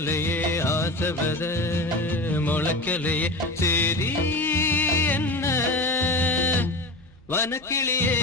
நினைக்கலையே ஆசவத முளைக்கலையே சரி என்ன வனக்கிளியே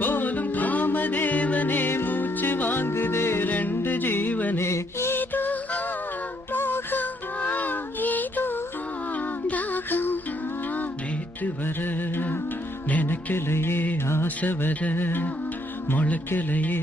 போதும் காமதேவனே மூச்சு வாங்குதே ரெண்டு ஜீவனே ஏதோ மோகம் ஏதோ தாகம் நேத்து வர நினைக்கலையே ஆசை வர முளைக்கலையே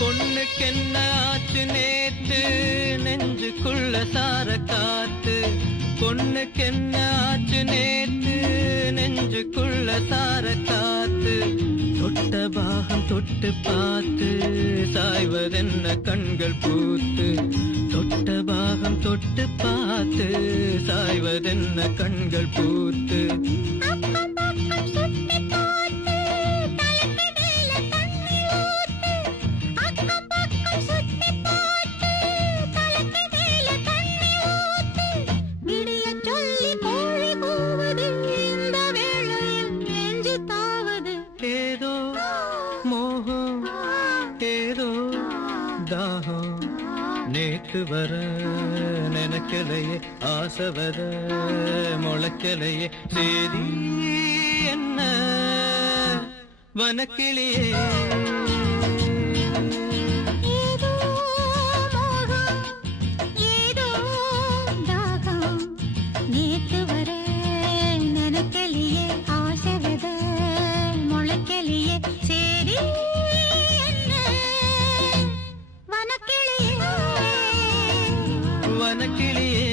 பொண்ணுக்கென்ன ஆச்சு நேத்து நெஞ்சுக்குள்ள சார காத்து பொண்ணுக்கென்ன ஆச்சு நேத்து நெஞ்சுக்குள்ள சார காத்து தொட்ட பாகம் தொட்டு பார்த்து சாய்வதென்ன கண்கள் பூத்து தொட்ட பாகம் தொட்டு பார்த்து சாய்வதென்ன கண்கள் பூத்து ஏதோ மோகம் ஏதோ தாகம் நேத்து வர நினைக்கலையே ஆசை வர முளைக்கலையே சரி என்ன வனக்கிளியே வனக்கிளியே